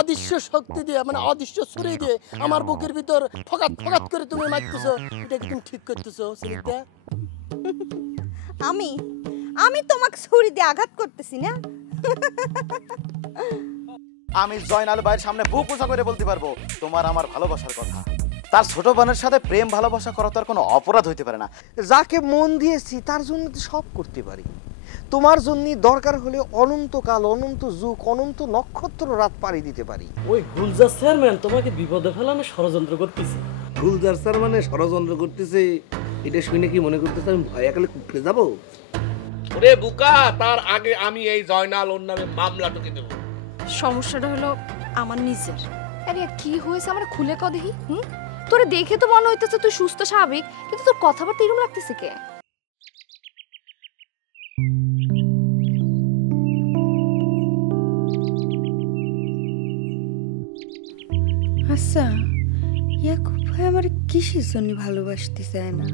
অদৃশ্য শক্তি দিয়ে মানে অদৃশ্য ছুরি দিয়ে আমার বুকের ভিতর ফকাত ফকাত করে তুমি মারতেছো, এটা কি তুমি ঠিক করতেছো সুরিতা? আমি আমি তোমাকে ছুরি দিয়ে আঘাত করতেছি না। আমি জয়নাল ভাইয়ের সামনে বুক উঁচা করে বলতে পারবো তোমার আমার ভালোবাসার কথা। তার ছোট বোনের সাথে প্রেম ভালোবাসা করা তো আর কোনো অপরাধ হইতে পারে না। যাকে মন দিয়েছি তার জন্য তো সব করতে পারি। তোমার জন্য দরকার হলে অনন্তকাল, অনন্ত যুগ, অনন্ত নক্ষত্র রাত পাড়ি দিতে পারি। ওই গুলজার চেয়ারম্যান তোমাকে বিপদে ফেলানো ষড়যন্ত্র করতেছে। গুলজার চেয়ারম্যান ষড়যন্ত্র করতেছে এটা শুনে কি মনে করতেছে আমি ভয় একালে কুকড়ে যাবো? ওরে বুকা, তার আগে আমি এই জয়নাল ওর নামে মামলা টুকে দেবো। সমস্যাটা হলো আমার নিজের। আরে কি হয়েছে আমার খুলে ক দেখি। তোরে দেখে তো মনে হইতেছে তুই সুস্থ স্বাভাবিক, কিন্তু তোর কথাবার্তা এরকম লাগতেছে কে? আচ্ছা, ইয়াকুব ভাই আমার কিসের জন্য ভালোবাসতে চায় না?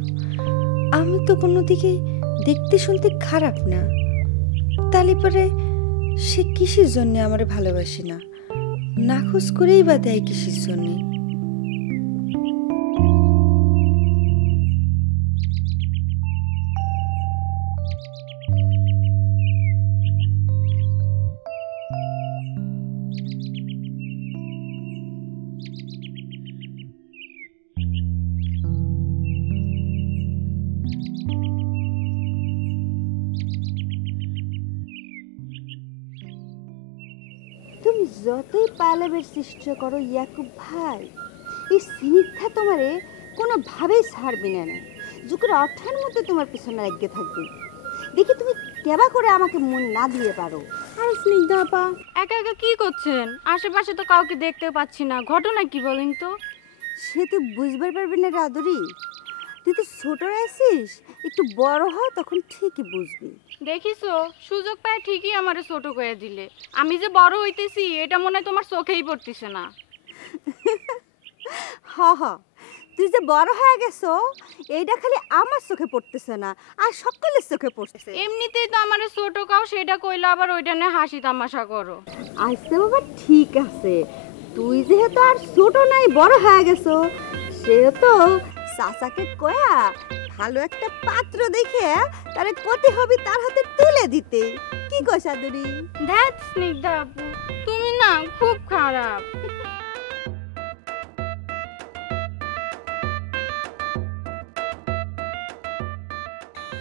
আমি তো কোনো দিকে দেখতে শুনতে খারাপ না, তাহলে পরে সে কিসের জন্য আমার ভালোবাসে না? নাখোশ করেই বা দেয় কিসের জন্যে? তুমি যতই পালাবের চেষ্টা করো ইয়াকুব ভাই, এই স্নিগ্ধা তোমারে কোনোভাবেই ছাড়বে না। যুগের অর্থার মধ্যে তোমার পিছনে লাগিয়ে থাকবে। দেখি তুমি কেবা করে আমাকে মন না দিয়ে পারো। আর স্নিগ্ধা আপা একা একা কি করছেন? আশেপাশে তো কাউকে দেখতে পাচ্ছি না, ঘটনা কি বলেন তো? সে তুই বুঝবার পারবি না রাদুরি, তুই তো ছোট আছিস, একটু বড় হ তখন ঠিকই বুঝবি। দেখিছো, সুযোগ পায় ঠিকই আমারে ছোট করে দিলে। আমি যে বড় হইতেছি এটা মনে হয় তোমার চোখেই পড়তেছে না। হ হ, তুই যে বড় হয়ে গেছো এইটা খালি আমার চোখে পড়তেছে না, আর সকলের চোখে পড়তেছে। এমনিতেই তো আমারে ছোট কাও, সেটা কইলে আবার ওইটা নিয়ে হাসি তামাশা করো। আচ্ছা বাবা ঠিক আছে, তুই যেহেতু আর ছোট নাই বড় হয়ে গেছো, সেহেতু চাচাকে কয়া ভালো একটা পাত্র দেখে তারে কতি হবে তার হাতে তুলে দিতে। কি কই সাদুরি? ধ্যাৎ স্নিগ্ধা আপু, তুমি না খুব খারাপ।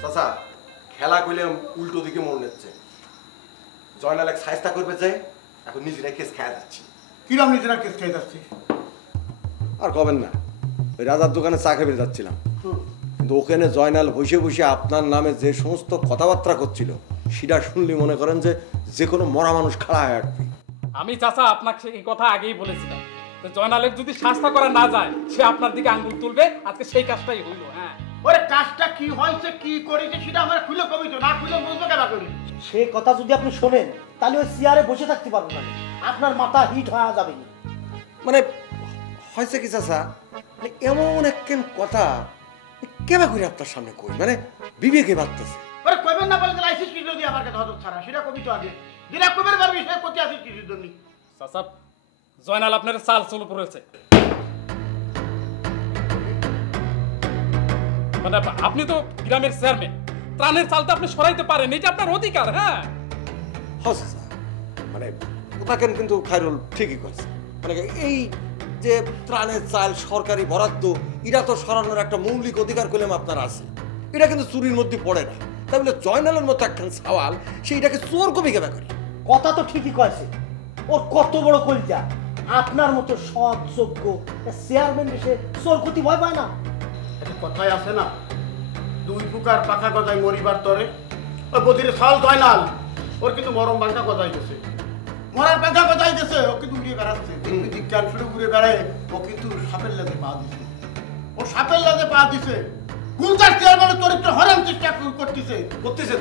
চাচা, খেলা কইলে উল্টো দিকে মন নিচ্ছে। জয়নাল এক সাইজটা করবে চাই, এখন নিজেরা কেস খেয়ে যাচ্ছি। কিরম নিজেরা কেস খেয়ে যাচ্ছি? আর কবেন না, ওই রাজার দোকানে চা খেয়ে যাচ্ছিলাম, কিন্তু ওখানে জয়নাল বসে বসে আপনার নামে যে সমস্ত কথাবার্তা করছিল সেটা শুনলে মনে করেন যে যে কোনো মরা মানুষ খাড়া হয়ে আসবে। আমি চাচা আপনাকে এই কথা আগেই বলেছিলাম, জয়নালের যদি শাস্তা করা না যায় সে আপনার দিকে আঙ্গুল তুলবে। আজকে সেই কাজটাই হইল। হ্যাঁ, ওরে কাজটা কি হয়েছে কি করেছে সেটা আমরা খুলে কবি তো, না খুলে বুঝবো কেন করি? সে কথা যদি আপনি শোনেন তাহলে ওই চেয়ারে বসে থাকতে পারবো না, আপনার মাথা হিট হয়ে যাবে। মানে হয়েছে কি চাচা, মানে এমন একখান কথা কেবা করে আপনার সামনে কই, মানে বিবেকে ভাবতেছে। ওরে কইবেন না বলে লাইসেন্স কি যদি আমার কাছে হজর ছাড়া সেটা কবি তো আগে দিনা কবির পারবি সে কোটি আসিস কিছুর জন্য। চাচা, জয়নাল আপনার চাল চলে পড়েছে। মানে আপনি তো গ্রামের চেয়ারম্যান, ত্রাণের চালটা আপনি সরাইতে পারেন, এটা আপনার অধিকার। হ্যাঁ হ্যাঁ চাচা, মানে ওটাকে কিন্তু খায়রুল ঠিকই করছে। মানে এই যে ত্রাণের চাল সরকারি বরাদ্দ, এটা তো সরানোর একটা মৌলিক অধিকার করলাম আপনার আছে, এটা কিন্তু চুরির মধ্যে পড়ে না। তাই বলে জয়নালের মতো একখান সওয়াল সেইটাকে চোর কবি কেবা করি? কথা তো ঠিকই কয়েছে, ওর কত বড় কলজা। আপনার মতো সৎ যোগ্য চেয়ারম্যান এসে চোর ক্ষতি ভয় পায় না। একটা কথাই আছে না, দুই প্রকার পাখা গজায় মরিবার তরে। ওই বদিরে সাল জয়নাল, ওর কিন্তু মরম বাঙ্কা গজাই গেছে, মরার পাখা গজাই গেছে, ও কিন্তু উড়িয়ে বেড়াচ্ছে। দেখবি বিজ্ঞান শুরু ঘুরে বেড়ায়, ও কিন্তু সাপের লাজে পা দিছে। ও সাপের লাজে পা দিছে, গুলজার চেয়ারম্যানের চরিত্র হরণ চেষ্টা করতেছে করতেছে।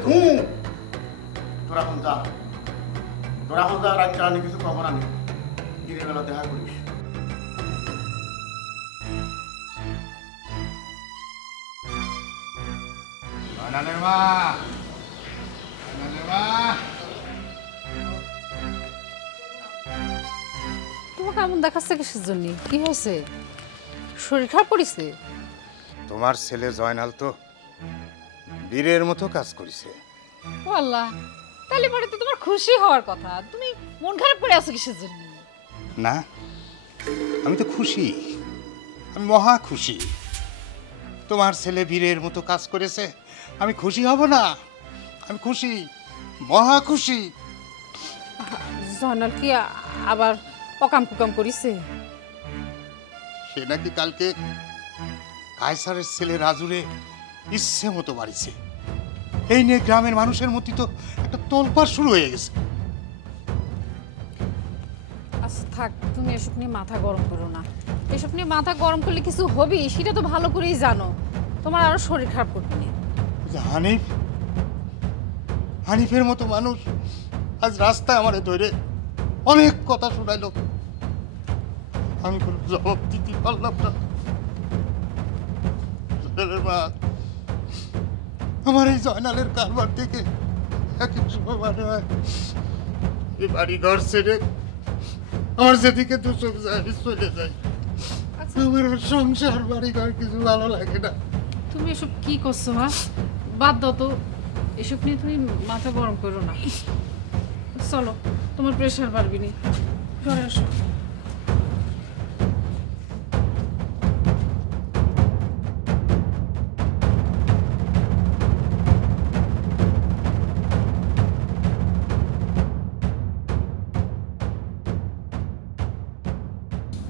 তোরা এখন যা, তোরা এখন যা, রাত চালানি কিছু খবর আনি, দিনের বেলা দেখা করিস। জয়নালের মা, জয়নালের মা, তোমাকে এমন দেখাচ্ছে কিসের জন্য? কি হয়েছে? শরীর খারাপ করেছে? তোমার ছেলে জয়নাল তো বীরের মতো কাজ করেছে। ও আল্লাহ, তাহলে পরে তো তোমার খুশি হওয়ার কথা, তুমি মন খারাপ করে আছো কিসের জন্য? না, আমি তো খুশি, আমি মহা খুশি। তোমার ছেলে বীরের মতো কাজ করেছে, আমি খুশি হব না? আমি খুশি, মহা খুশি। জয়নাল কি আবার অকাম কুকাম করিছে? সে নাকি কালকে কায়সারের ছেলে রাজুরে ইচ্ছে মতো বাড়িছে। এই নিয়ে গ্রামের মানুষের মধ্যে তো একটা তোলপাড় শুরু হয়ে গেছে। আচ্ছা থাক, তুমি এসব নিয়ে মাথা গরম করো না। এসব নিয়ে মাথা গরম করলে কিছু হবে সেটা তো ভালো করেই জানো। তোমার আরো শরীর খারাপ করবে না। হানিফ, হানিফের মতো মানুষ আজ রাস্তায় আমারে ধরে অনেক কথা শোনাইল, আমি কোনো জবাব দিতে পারলাম না। মা, আমার এই জয়নালের কারবার থেকে এক এক সময় মনে হয় এই বাড়ি ঘর ছেড়ে আমার যেদিকে দু চোখ যায় চলে যায়। আমার আর সংসার বাড়ি ঘর কিছু ভালো লাগে না। তুমি এসব কি করছো? হ্যাঁ, বাদ দাও তো, এসব নিয়ে তুমি মাথা গরম করো না। চলো, তোমার প্রেশার বাড়বি না, ঘরে আসো।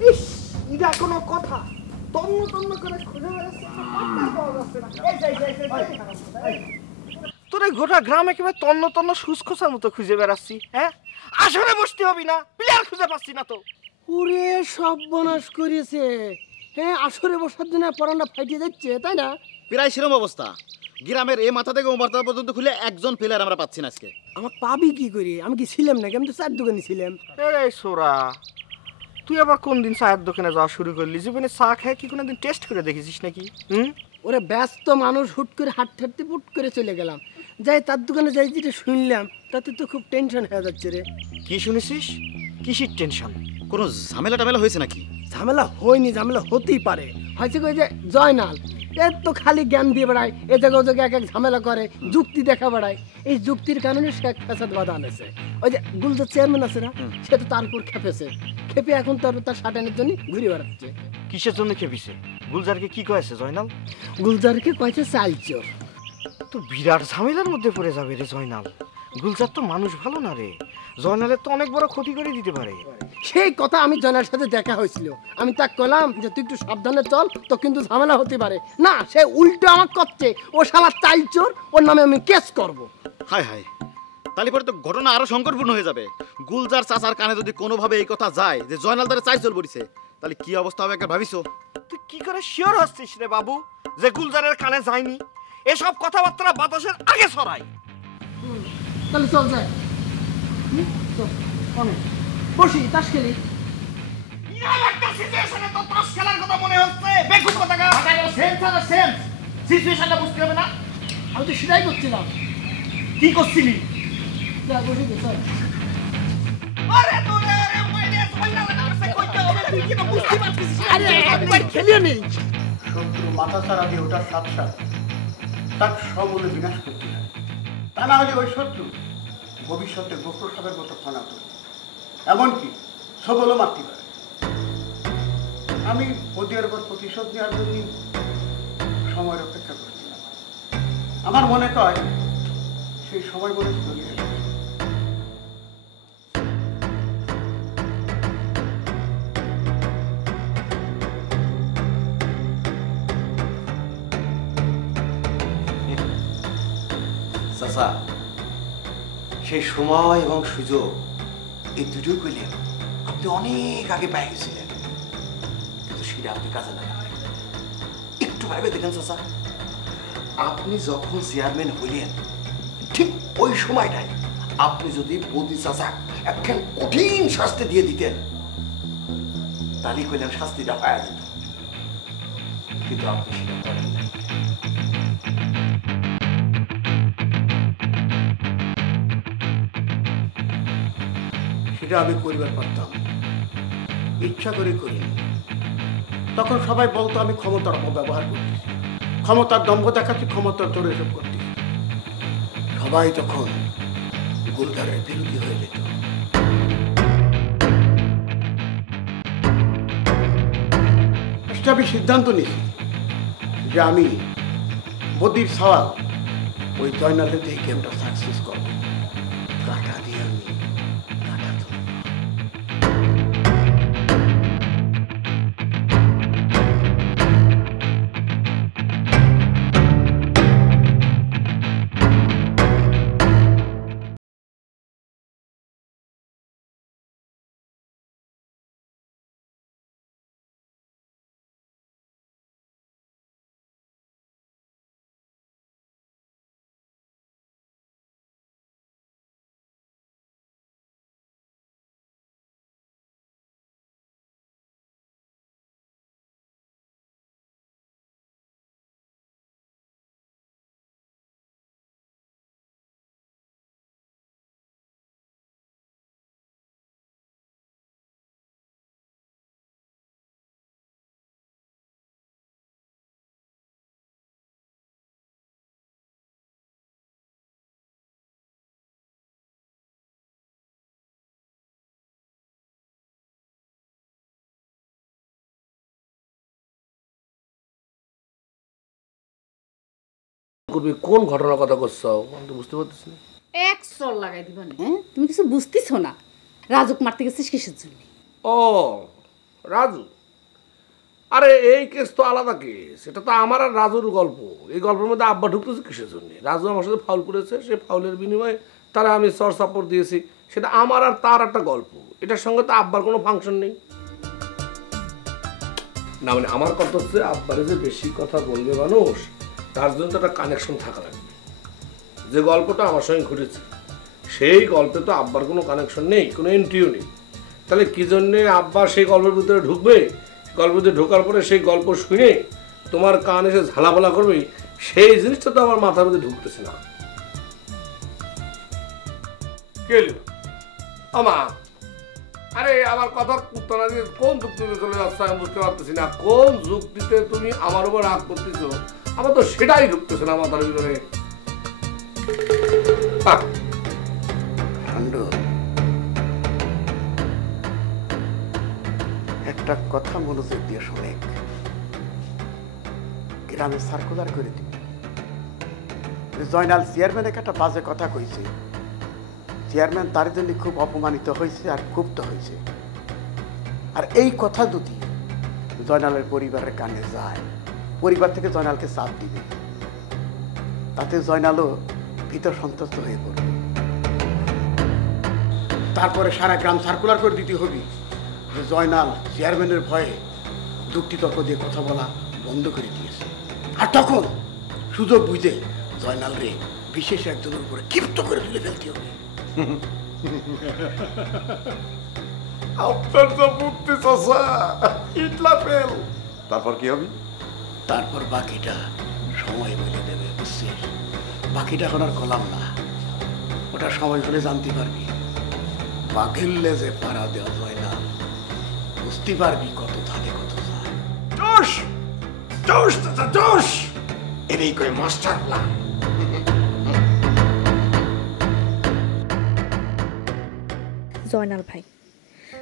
ইস, এটা কোনো কথা? তন্ন তন্ন করে খুঁজে বেড়াচ্ছে, পাত্তাই পাওয়া যাচ্ছে না। তোরে গোটা গ্রামে একেবারে তন্ন তন্ন সুসখোসার মতো খুঁজে বেড়াচ্ছি। হ্যাঁ, আসরে বসতে হবি না, প্লেয়ার খুঁজে পাচ্ছি না তো। ওরে সর্বনাশ করেছে। হ্যাঁ, আসরে বসার জন্য পরানটা ফাইটে যাচ্ছে, তাই না? প্রায় সেরকম অবস্থা। গ্রামের এ মাথা থেকে ও মাথা পর্যন্ত খুলে একজন প্লেয়ার আমরা পাচ্ছি না আজকে। আমাকে পাবি কি করি? আমি কি ছিলাম নাকি? আমি তো চার দোকানে ছিলাম। এই সোরা, তুই আবার কোন দিন চায়ের দোকানে যাওয়া শুরু করলি? জীবনে চা খেয়ে কি কোনোদিন টেস্ট করে দেখেছিস নাকি? ওরে ব্যস্ত মানুষ, হুট করে হাঁটতে পুট করে চলে গেলাম। যাই তার দোকানে যাই, যেটা শুনলাম তাতে তো খুব টেনশন হয়ে যাচ্ছে রে। কি শুনেছিস? কিসের টেনশন? কোনো ঝামেলা টামেলা হয়েছে নাকি? ঝামেলা হয়নি, ঝামেলা হতেই পারে। হয়েছে কি, ওই যে জয়নাল এর তো খালি জ্ঞান দিয়ে বেড়ায়, এ জায়গায় ও জায়গায় এক এক ঝামেলা করে, যুক্তি দেখা বেড়ায়। এই যুক্তির কারণে সে এক ফ্যাসাদ বাধা আনেছে। ওই যে গুলজার চেয়ারম্যান আছে না, সে তো তার উপর খেপেছে। খেপে এখন তার শাটানের জন্য ঘুরে বেড়াচ্ছে। কিসের জন্য খেপিছে? গুলজারকে কি কয়েছে জয়নাল? গুলজারকে কয়েছে চাল চোর। তো বিরাট ঝামেলার মধ্যে পড়ে যাবে রে জয়নাল। গুলজার তো মানুষ ভালো না রে, জয়নালের তো অনেক বড় ক্ষতি করে দিতে পারে। সেই কথা আমি জয়নালের সাথে দেখা হয়েছিল, আমি তাকে বললাম যে তুই একটু সাবধানে চল, তো কিন্তু ঝামেলা হতে পারে না। সে উল্টো আমাকে করছে, ও শালা চাল চোর, ওর নামে আমি কেস করব। হায় হায়, তাহলে পরে তো ঘটনা আরো সংকটপূর্ণ হয়ে যাবে। গুলজার চাচার কানে যদি কোনোভাবে এই কথা যায় যে জয়নাল তারা চাই চল পড়িছে, তাহলে কি অবস্থা হবে একবার ভাবিছো? তুই কি করে শিওর হচ্ছিস রে বাবু যে গুলজারের কানে যায়নি? এসব কথাবার্তা বাতাসের আগে ছড়াই। তাহলে চল যাই, বসি তাস খেলি। একটা সিচুয়েশনে তো তাস খেলার কথা মনে হচ্ছে। বেকুব কথাটা সেন্স আর সেন্স, সিচুয়েশনটা বুঝতে হবে না? আমি তো সেটাই করছিলাম। কি করছিলি? যা বসি দে, চল। আরে তোরে আরে মাইনে সইলা লাগছে কইতে হবে, তুই কি তো বুঝতে পারছিস? আরে একবার খেলিও নেই। শত্রু মাথা ছাড়া দিয়ে ওটা সাতটা তার সমূলে বিনাশ করতে হয়। তা না হলে ওই শত্রু ভবিষ্যতে গোপ্র সাপের মতো ফানা করবে, এমনকি সবলও মারতে পারে। আমি ওদের উপর প্রতিশোধ নেওয়ার জন্য সময়ের অপেক্ষা করছিলাম। আমার মনে হয় সেই সময় বলে চলে গেছে। চাচা, সেই সময় এবং সুযোগ এই দুটোই কইলেন আপনি অনেক আগে পেয়ে গেছিলেন, কিন্তু সেটা আপনি কাজে লাগালেন। একটু ভাবে দেখেন চাচা, আপনি যখন চেয়ারম্যান হইলেন ঠিক ওই সময়টাই আপনি যদি বৌদি চাচা একখান কঠিন শাস্তি দিয়ে দিতেন, তাহলে কইলেন শাস্তিটা পাওয়া যেত, কিন্তু আপনি সেটা করেন না। সেটা আমি করবার পারতাম, ইচ্ছা করে করিনি। তখন সবাই বলতো আমি ক্ষমতার অপব্যবহার করতেছি, ক্ষমতার দম্ভ দেখাচ্ছি, ক্ষমতার জোরে এসব করতেছি। সবাই তখন গুলজারের বিরোধী হয়ে যেত। আমি সিদ্ধান্ত নিয়েছি যে আমি বদির সওয়াল ওই জয়নালের এই গেমটা সাকসেস করবো। কাটা দিয়ে আমি কাটা তুলব। করবি কোন ঘটনার কথা করছো আমি তো বুঝতে পারতেছি না। এক সর লাগাই দিবা না। হ্যাঁ তুমি কিছু বুঝতেছো না। রাজুক মারতে গেছিস কিসের জন্য? ও রাজু, আরে এই কেস তো আলাদা কেস, এটা তো আমার আর রাজুর গল্প। এই গল্পের মধ্যে আব্বা ঢুকতেছে কিসের জন্য? রাজু আমার সাথে ফাউল করেছে, সে ফাউলের বিনিময়ে তারা আমি সর সাপোর্ট দিয়েছি, সেটা আমার আর তার একটা গল্প। এটার সঙ্গে তো আব্বার কোনো ফাংশন নেই। না মানে আমার কথা হচ্ছে আব্বারে যে বেশি কথা বলবে মানুষ, তার জন্য তো একটা কানেকশন থাকা লাগবে। যে গল্পটা আমার সঙ্গে ঘটেছে সেই গল্পে তো আব্বার কোনো কানেকশন নেই, কোনো এন্ট্রিও নেই। তাহলে কী জন্যে আব্বা সেই গল্পের ভিতরে ঢুকবে? গল্পের ভিতরে ঢোকার পরে সেই গল্প শুনে তোমার কান এসে ঝালাপালা করবে, সেই জিনিসটা তো আমার মাথার মধ্যে ঢুকতেছে না। আমা আরে আমার কথার উত্তর না দিয়ে কোন যুক্তিতে চলে যাচ্ছে আমি বুঝতে পারতেছি না। কোন যুক্তিতে তুমি আমার উপর রাগ করতেছো? আমার তো সেটাই ঢুকতেছে না মাথার ভিতরে। একটা কথা মনোযোগ দিয়ে শুনে, গ্রামে সার্কুলার করে দিবি জয়নাল চেয়ারম্যানকে একটা বাজে কথা কইছে। চেয়ারম্যান তার জন্য খুব অপমানিত হয়েছে আর ক্ষুব্ধ হয়েছে। আর এই কথা যদি জয়নালের পরিবারের কানে যায়, পরিবার থেকে জয়নালকে চাপ দিবে, তাতে জয়নালও ভিতর সন্তুষ্ট হয়ে পড়বে। তারপরে সারা গ্রাম সার্কুলার করে দিতে হবে যে জয়নাল চেয়ারম্যানের ভয়ে যুক্তিতর্ক দিয়ে কথা বলা বন্ধ করে দিয়েছে। আর তখন সুযোগ বুঝে জয়নাল রে বিশেষ একজনের উপরে ক্ষিপ্ত করে তুলে ফেলতে হবে। আপনার তো বুদ্ধি চাচা, ইটলা ফেল। তারপর কি হবে? তারপর বাকিটা সময় বলে দেবে, বুঝছিস? বাকিটা এখন আর কলাম না, ওটা সময় হলে জানতে পারবি। বাঘের লেজে পাড়া দেওয়া যায় না, বুঝতে পারবি কত থাকে কত যায়। জোশ জোশ চাচা জোশ, এরই কই মাস্টার প্ল্যান। জয়নাল ভাই,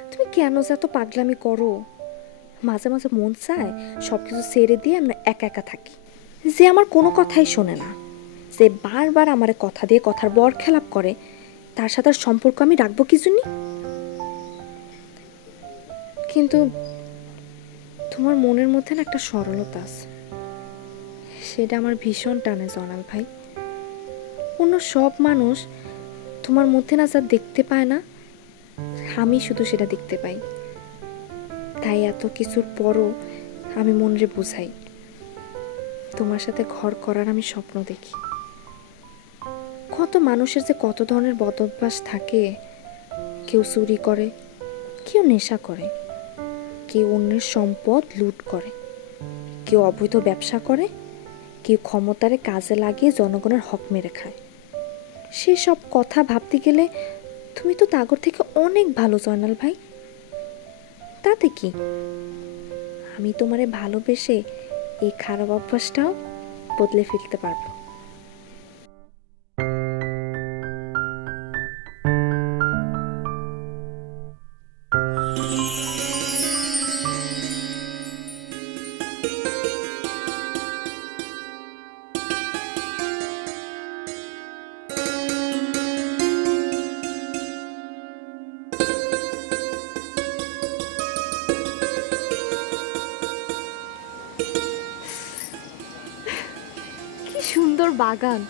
তুমি কেন যে এত পাগলামি করো? মাঝে মাঝে মন চায় সব কিছু ছেড়ে দিয়ে আমরা একা একা থাকি। যে আমার কোনো কথাই শোনে না, যে বারবার আমার কথা দিয়ে কথার বর খেলাপ করে, তার সাথে সম্পর্ক আমি রাখবো কি জন্য? কিন্তু তোমার মনের মধ্যে না একটা সরলতা আছে, সেটা আমার ভীষণ টানে জয়নাল ভাই। অন্য সব মানুষ তোমার মধ্যে না যা দেখতে পায় না, আমি শুধু সেটা দেখতে পাই। তাই এত কিছুর পরও আমি মনরে বুঝাই, তোমার সাথে ঘর করার আমি স্বপ্ন দেখি। কত মানুষের যে কত ধরনের বদ অভ্যাস থাকে, কেউ চুরি করে, কেউ নেশা করে, কেউ অন্যের সম্পদ লুট করে, কেউ অবৈধ ব্যবসা করে, কেউ ক্ষমতারে কাজে লাগিয়ে জনগণের হক মেরে খায়। সেসব কথা ভাবতে গেলে তুমি তো তাগর থেকে অনেক ভালো জয়নাল ভাই। তাতে কি, আমি তোমারে ভালোবেসে এই খারাপ অভ্যাসটাও বদলে ফেলতে পারবো। সুন্দর বাগান,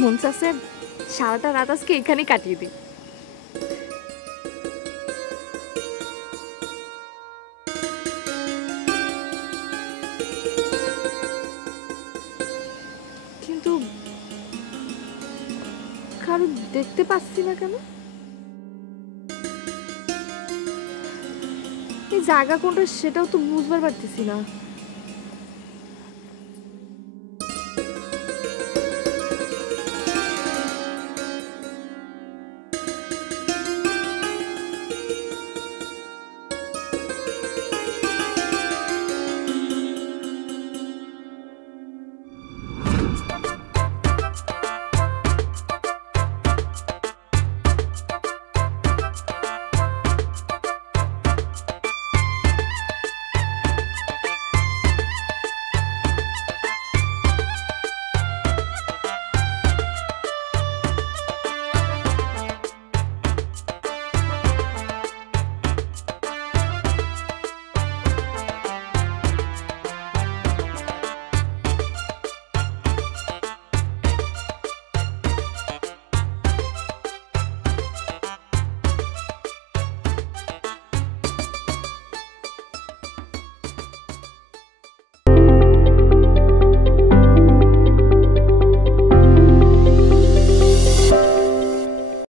মন চাচ্ছে সারাটা রাত আজকে এখানে কাটিয়ে দিই। কিন্তু কারো দেখতে পাচ্ছি না কেন? এই জায়গা কোনটা সেটাও তো বুঝবার পারতেছি না।